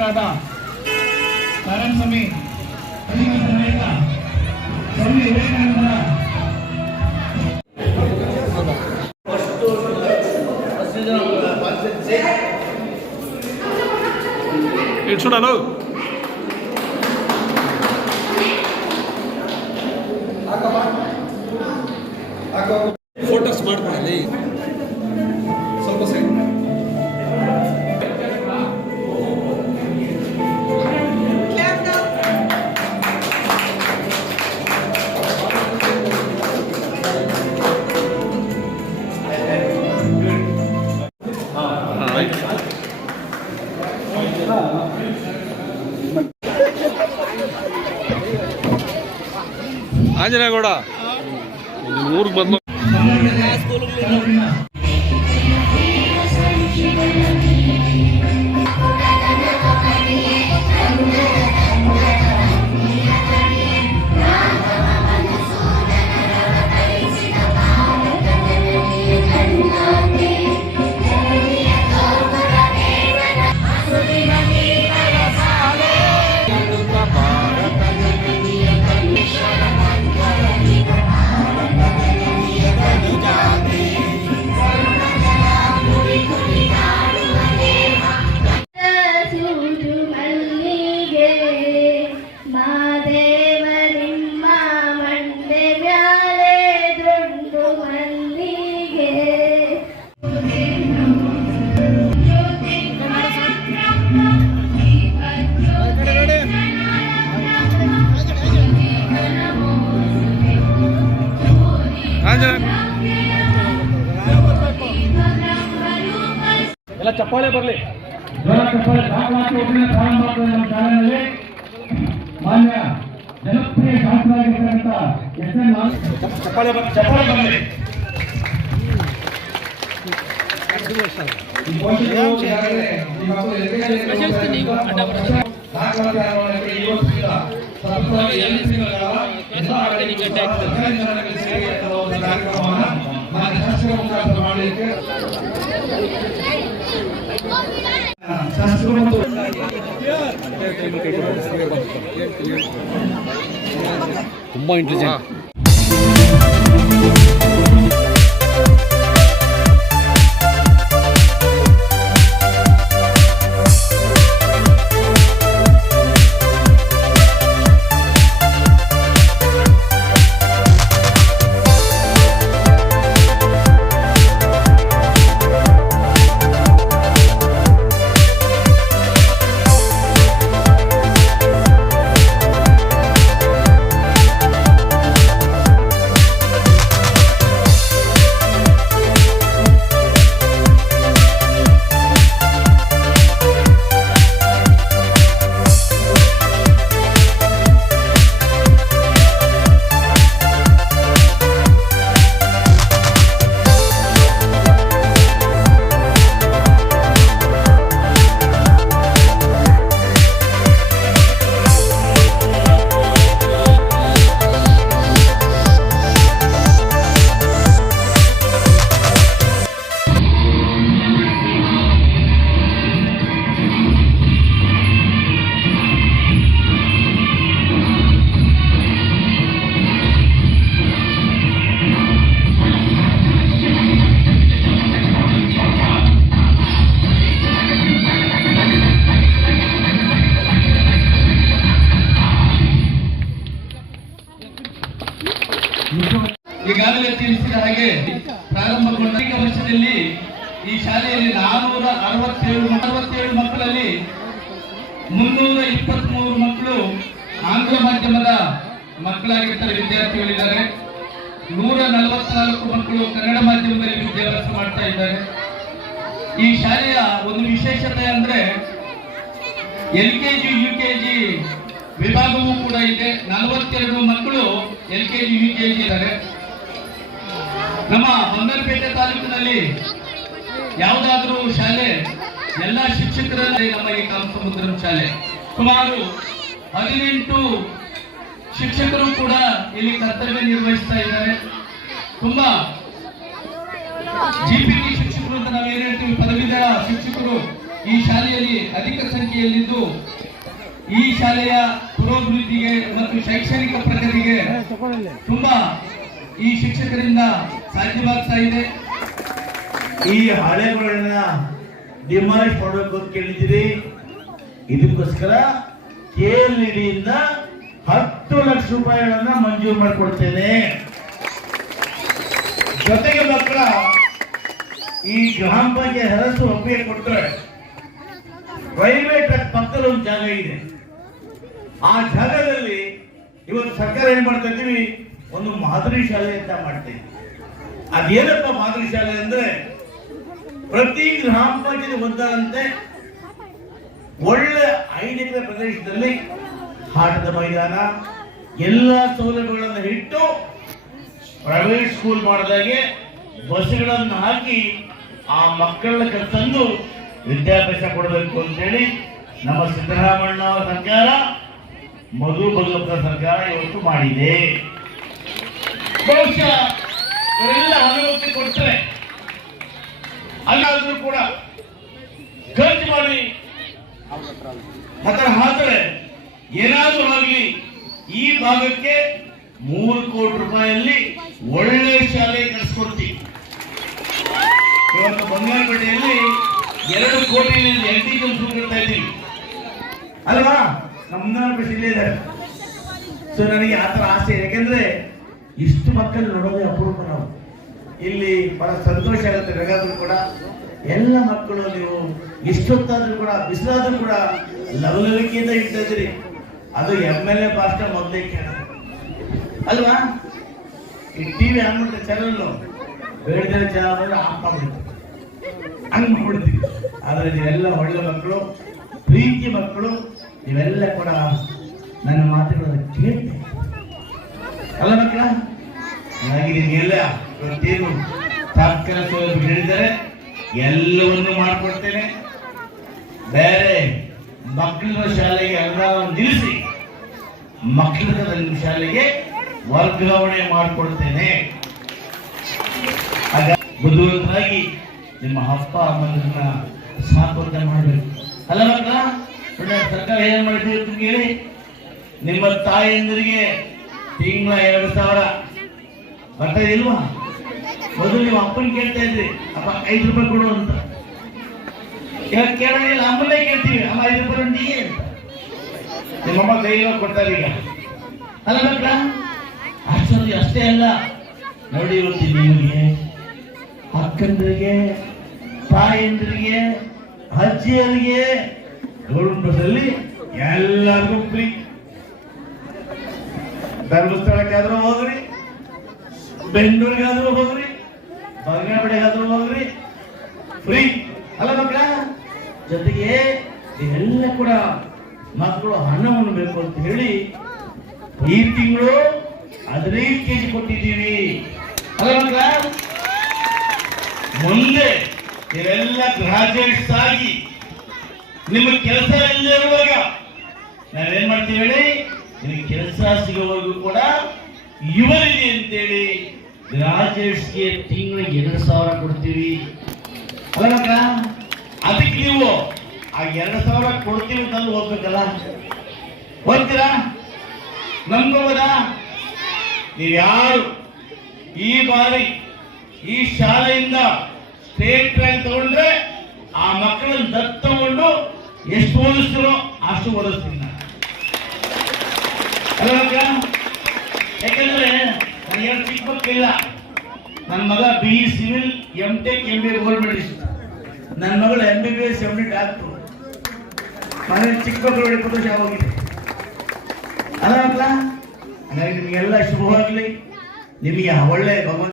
ಜನಪ್ರಿಯ ಶಾಸಕರಾದ ನಾರಾಯಣ ಸ್ವಾಮಿ ಶ್ರೀಮಂತ ನಾಯಕ ಸ್ವಾಮಿ ವಿವೇಕಾನಂದರ ಇಟ್ಸುಡಲು ಫೋಟೋಸ್ ಆಂಜನೇಯಗೌಡ ಊರಿಗೆ ಬಂದು ಎಲ್ಲ ಚಪ್ಪಾಳೆ ಬರಲಿ ಜ್ವರ ಚಪ್ಪಾಳೆ ದಾಖಲಾತಿ ಒಬ್ಬನೇ ಪ್ರಾರಂಭ ಆಗ್ತದೆ ನಮ್ಮ ಶಾಲೆಯಲ್ಲಿ ಮಾನ್ಯ ಜನಪ್ರಿಯ ಶಾಸಕರಾಗಿರ್ತಕ್ಕಂಥ ಎಸ್ ಎನ್ ಚಪ್ಪಾಳೆ ಬರ್- ಚಪ್ಪಾಳೆ ಬರಲಿ ಈ ಪೋಷಕರು ಈಗಾಗಲೇ ಈ ಅರವತ್ತೇಳು ಮಕ್ಕಳಲ್ಲಿ ಮುನ್ನೂರ ಇಪ್ಪತ್ಮೂರು ಮಕ್ಕಳು ಆಂಗ್ಲ ಮಾಧ್ಯಮದ ಮಕ್ಕಳಾಗಿರ್ತಾರೆ ವಿದ್ಯಾರ್ಥಿಗಳಿದ್ದಾರೆ. ನೂರ ನಲವತ್ನಾಲ್ಕು ಮಕ್ಕಳು ಕನ್ನಡ ಮಾಧ್ಯಮದಲ್ಲಿ ವಿದ್ಯಾಭ್ಯಾಸ ಮಾಡ್ತಾ ಇದ್ದಾರೆ. ಈ ಶಾಲೆಯ ಒಂದು ವಿಶೇಷತೆ ಅಂದ್ರೆ L K G, U K G ವಿಭಾಗವೂ ಕೂಡ ಇದೆ. ನಲವತ್ತೆರಡು ಮಕ್ಕಳು L K G, U K G ಇದ್ದಾರೆ. ನಮ್ಮ ಬಂಗಾರಪೇಟೆ ತಾಲೂಕಿನಲ್ಲಿ ಯಾವುದಾದ್ರೂ ಶಾಲೆ ಎಲ್ಲ ಶಿಕ್ಷಕರಲ್ಲಿ ನಮ್ಮ ಈ ಕಾಮಸಮುದ್ರಂ ಶಾಲೆ. ಸುಮಾರು ಹದಿನೆಂಟು ಶಿಕ್ಷಕರು ಕೂಡ ಇಲ್ಲಿ ಕರ್ತವ್ಯ ನಿರ್ವಹಿಸ್ತಾ ಇದ್ದಾರೆ. ತುಂಬಾ ಜಿಪಿಟಿ ಶಿಕ್ಷಕರು ಅಂತ ನಾವು ಏನ್ ಹೇಳ್ತೀವಿ, ಪದವೀಧರ ಶಿಕ್ಷಕರು ಈ ಶಾಲೆಯಲ್ಲಿ ಅಧಿಕ ಸಂಖ್ಯೆಯಲ್ಲಿದ್ದು ಈ ಶಾಲೆಯ ಪುರೋಭಿವೃದ್ಧಿಗೆ ಮತ್ತು ಶೈಕ್ಷಣಿಕ ಪ್ರಗತಿಗೆ ತುಂಬಾ ಈ ಶಿಕ್ಷಕರಿಂದ ಸಾಧ್ಯವಾಗ್ತಾ ಇದೆ. ಈ ಹಳೆಗಳನ್ನ ಡಿಮಾಲಿಷ್ ಮಾಡಬೇಕು ಅಂತ ಕೇಳಿದಿರಿ ಇದಕ್ಕೋಸ್ಕರ ಕೆ ಎಲ್ ಹತ್ತು ಲಕ್ಷ ರೂಪಾಯಿಗಳನ್ನ ಮಂಜೂರು ಮಾಡಿಕೊಡ್ತೇನೆ. ಜೊತೆಗೆ ಮಾತ್ರ ಈ ಗ್ರಾಮ ಪಂಚಾಯತ್ ಹರಸು ಒಪ್ಪಿಗೆ ಕೊಟ್ಟರೆ ರೈಲ್ವೆ ಟ್ರ್ಯಾಕ್ ಪಕ್ಕದಲ್ಲಿ ಒಂದು ಜಾಗ ಇದೆ. ಆ ಜಾಗದಲ್ಲಿ ಇವತ್ತು ಸರ್ಕಾರ ಏನ್ ಮಾಡ್ತಾ ಇದ್ದೀವಿ? ಒಂದು ಮಾದರಿ ಶಾಲೆ ಅಂತ ಮಾಡ್ತೀವಿ ಅದೇನಪ್ಪ ಮಾದರಿ ಶಾಲೆ ಅಂದ್ರೆ ಪ್ರತಿ ಗ್ರಾಮ ಪಂಚಾಯತ್ ಬಂದಂತೆ ಒಳ್ಳೆ ಐದು ಪ್ರದೇಶದಲ್ಲಿ ಆಟದ ಮೈದಾನ, ಎಲ್ಲ ಸೌಲಭ್ಯಗಳನ್ನು ಇಟ್ಟು ಪ್ರೈವೇಟ್ ಸ್ಕೂಲ್ ಮಾಡಿದಾಗೆ ಬಸ್ಗಳನ್ನು ಹಾಕಿ ಆ ಮಕ್ಕಳನ್ನ ತಂದು ವಿದ್ಯಾಭ್ಯಾಸ ಕೊಡಬೇಕು ಅಂತೇಳಿ ನಮ್ಮ ಸಿದ್ದರಾಮಣ್ಣ ಅವರ ಸರ್ಕಾರ, ಮಧು ಭಗವಂತ ಸರ್ಕಾರ ಇವತ್ತು ಮಾಡಿದೆ. ಬಹುಶಃ ಇವರೆಲ್ಲ ಅನುಮತಿ ಕೊಡ್ತಾರೆ ಅಲ್ಲಾದ್ರೂ ಕೂಡ ಖರ್ಚು ಮಾಡಿ ಅದರ ಹಾಕರೆ ಏನಾದ್ರೂ ಆಗಲಿ, ಈ ಭಾಗಕ್ಕೆ ಮೂರು ಕೋಟಿ ರೂಪಾಯಿಯಲ್ಲಿ ಒಳ್ಳೆ ಶಾಲೆ ಕಳಿಸ್ಕೊಡ್ತೀವಿ. ಇವತ್ತು ಬಂಗಾರಪೇಟೆಯಲ್ಲಿ ಎರಡು ಕೋಟಿ ಎಲ್ ಕೆಲಸ ಕೊಡ್ತಾ ಇದ್ದೀವಿ. ಅಲ್ವಾ? ನಮ್ಮ ಇಲ್ಲೇ ಇದ್ದಾರೆ ಸೊ ನನಗೆ ಆ ಥರ ಆಸೆ ಇದೆ. ಯಾಕೆಂದ್ರೆ ಇಷ್ಟು ಮಕ್ಕಳು ನೋಡೋದೇ ಅಪರೂಪ ನಾವು. ಇಲ್ಲಿ ಬಹಳ ಸಂತೋಷ ಆಗುತ್ತೆ ಬೇಕಾದ್ರೂ ಕೂಡ. ಎಲ್ಲ ಮಕ್ಕಳು ನೀವು ಇಷ್ಟೊತ್ತಾದ್ರೂ ಕೂಡ, ಬಿಸಿಲಾದ್ರೂ ಕೂಡ ಲವಲವಿಕೆಯಿಂದ ಇದ್ದೀರಿ. ಅದು ಎಂ ಎಲ್ ಎ ಭಾಷಣ ಮೊದಲೇ ಕೇಳ ಅಲ್ವಾ? ಈ ಟಿವಿ ಆನ್ ಮಾಡಿದ್ರೆ ಚಾನಲ್ ಬೇಡದೇ ಚಾನಲ್ ಆಫ್ ಮಾಡ್ಬಿಡ್ತೀವಿ ಹಂಗ್ ಮಾಡ್ಬಿಡ್ತೀವಿ. ಆದ್ರೆ ಒಳ್ಳೆ ಮಕ್ಕಳು, ಪ್ರೀತಿ ಮಕ್ಕಳು ಇವೆಲ್ಲ ಕೂಡ ನನ್ನ ಮಾತುಗಳನ್ನು ಕೇಳ್ತೀವಿ ಅಲ್ಲ ಮಕ್ಕಳ? ನನಗೆ ನಿಮಗೆಲ್ಲ ಇವತ್ತೇನು ಸೌಲಭ್ಯ ಹೇಳಿದರೆ ಎಲ್ಲವನ್ನು ಮಾಡಿಕೊಡ್ತೇನೆ. ಬೇರೆ ಮಕ್ಕಳ ಶಾಲೆಗೆ ಅನುದಾನವನ್ನು ನಿಲ್ಲಿಸಿ ಮಕ್ಕಳ ಶಾಲೆಗೆ ವರ್ಗಾವಣೆ ಮಾಡಿಕೊಡ್ತೇನೆ. ಬುದ್ಧಿವಂತರಾಗಿ ನಿಮ್ಮ ಅಪ್ಪ ಅಮ್ಮನ ಸಾಕೋತ ಮಾಡಬೇಕು. ಅಲ್ಲ ಮಕ್ಕಳ ಸರ್ಕಾರ ಏನ್ ಮಾಡಿದ್ದೀವಿ ಅಂತ ಕೇಳಿ ನಿಮ್ಮ ತಾಯಿಯಂದರಿಗೆ ತಿಂಗಳ ಎರಡು ಸಾವಿರ. ಬರ್ತಾ ಇಲ್ವಾ ಮೊದಲು ನೀವು ಅಪ್ಪನ ಕೇಳ್ತಾ ಇದ್ರಿ, ಅಪ್ಪ ಐದು ರೂಪಾಯಿ ಕೊಡು ಅಂತ. ಇವಾಗ ಕೇಳೋದಿಲ್ಲ ಅಮ್ಮನೇ ಕೇಳ್ತೀವಿ, ಅಮ್ಮ ಐದು ರೂಪಾಯಿ ಅಂತ. ನಿಮ್ಮಮ್ಮ ಕೈಯಲ್ಲಿ ಕೊಡ್ತಾರೆ ಈಗ. ಅಲ್ಲ ಮಕ್ಕಳ, ಅಷ್ಟೊಂದು ಅಷ್ಟೇ ಅಲ್ಲ. ನೋಡಿ ಇವತ್ತು ನಿಮಗೆ ಅಕ್ಕಂದ್ರಿಗೆ, ತಾಯಂದ್ರಿಗೆ, ಅಜ್ಜಿಯರಿಗೆ ಗೌರ್ಮೆಂಟ್ ಎಲ್ಲರಿಗೂ ಫ್ರೀ ಧರ್ಮಸ್ಥಳಕ್ಕಾದ್ರೂ ಹೋಗ್ರಿ, ಬೆಂಗಳೂರಿಗಾದ್ರೂ ಹೋಗ್ರಿ ಬಂಗಾಳಪಡೆಗಾದ್ರೂ ಹೋಗ್ರಿ. ಫ್ರೀ ಅಲ್ಲ ಮಕ್ಕಳ, ಜೊತೆಗೆ ಇದೆಲ್ಲ ಕೂಡ ಮಕ್ಕಳು ಹಣವನ್ನು ಬೇಕು ಅಂತ ಹೇಳಿ ಈ ತಿಂಗಳು ಹದಿನೈದು ಕೆಜಿ ಕೊಟ್ಟಿದ್ದೀವಿ ಅಲ್ಲ ಮಕ್ಕಳ, ಮುಂದೆ ಇವೆಲ್ಲ ಗ್ರಾಜುಯೇಟ್ಸ್ ಆಗಿ ನಿಮ್ಮ ಕೆಲಸ ಇಲ್ಲದೆ ಇರುವಾಗ ನಾವೇನ್ ಮಾಡ್ತೀವಿ ಹೇಳಿ ನಿಮಗೆ ಕೆಲಸ ಸಿಗೋವರೆಗೂ ಕೂಡ ಇವರಿದೆ ಅಂತೇಳಿ ಗ್ರಾಜುಯೇಟ್ಸ್ಗೆ ತಿಂಗಳಿಗೆ ಎರಡು ಸಾವಿರ ಕೊಡ್ತೀವಿ ಅಲ್ಲಕ್ಕ ಅದಕ್ಕೆ ನೀವು ಆ ಎರಡು ಸಾವಿರ ಕೊಡ್ತೀವಿ ಅಂತ ಓದ್ಬೇಕಲ್ಲ ಓದ್ತೀರಾ ನಂಬ್ಕೋಬೋದಾ ನೀವು ಯಾರು? ಈ ಬಾರಿ ಈ ಶಾಲೆಯಿಂದ ಸ್ಟೇಟ್ ರ್ಯಾಂಕ್ ತಗೊಂಡ್ರೆ ಆ ಮಕ್ಕಳನ್ನ ದತ್ತು ತಗೊಂಡು ಎಷ್ಟು ಓದಿಸ್ತೀರೋ ಅಷ್ಟು ಓದಿಸ್ತೀನಿ ನಾನು. ಅಲ್ವಾ ಮಕ್ಕಳ? ಯಾಕಂದ್ರೆ ನನಗೆ ಎರಡು ಚಿಕ್ಕ ಮಕ್ಕಳಿಲ್ಲ ನನ್ನ ಮಗ B E civil M tech M B government ನನ್ನ ಮಗಳು M B B S M D doctor ಮನೆ ಚಿಕ್ಕ ಮಕ್ಕಳು ಇಪ್ಪತ್ತು ವರ್ಷ ಆಗೋಗಿದೆ ಅಲ್ಲ? ಹಾಗಾಗಿ ನಿಮಗೆಲ್ಲ ಶುಭವಾಗಲಿ. ನಿಮಗೆ ಒಳ್ಳೆ ಭಗವಂತ